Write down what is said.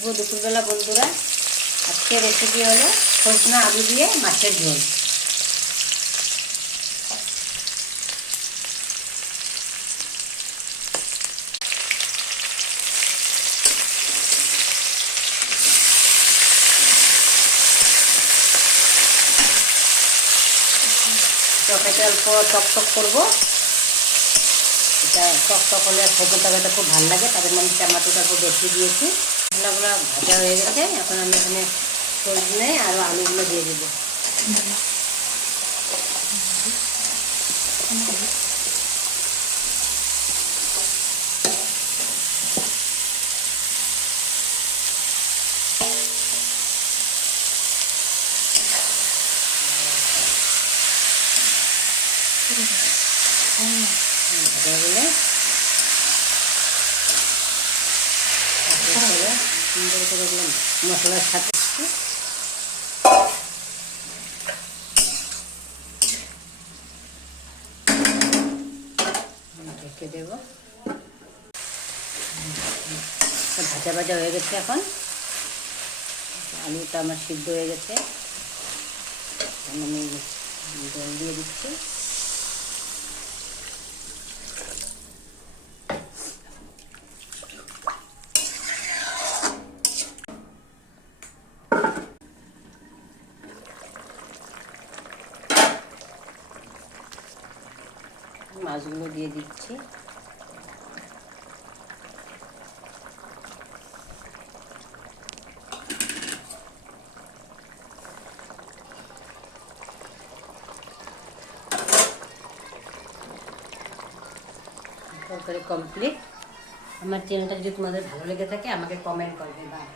শুভ দুপুরবেলা বন্ধুরা। আজকে রেসিপি হলো সজনা আলু দিয়ে মাছের ঝোল। তরকারিটা অল্প টক করবো। এটা টক হলে সজনা তরকারিটা খুব ভালো লাগে, তাদের আমি টমেটোটা খুব বেশি দিয়েছি। মশলাগুলো ভাজা হয়ে গেছে, এখন আমি এখানে সজনে আর আলুগুলো দিয়ে দেবো। সুন্দর করে মশলার সাথে ঢেকে দেবো। ভাজা ভাজা হয়ে গেছে, এখন আলুটা আমার সিদ্ধ হয়ে গেছে, আমি জল দিয়ে দিচ্ছি। মাছগুলো দিয়ে দিচ্ছি। তরকারি কমপ্লিট। আমার চ্যানেলটা যদি তোমাদের ভালো লেগে থাকে আমাকে কমেন্ট করবে। বাই।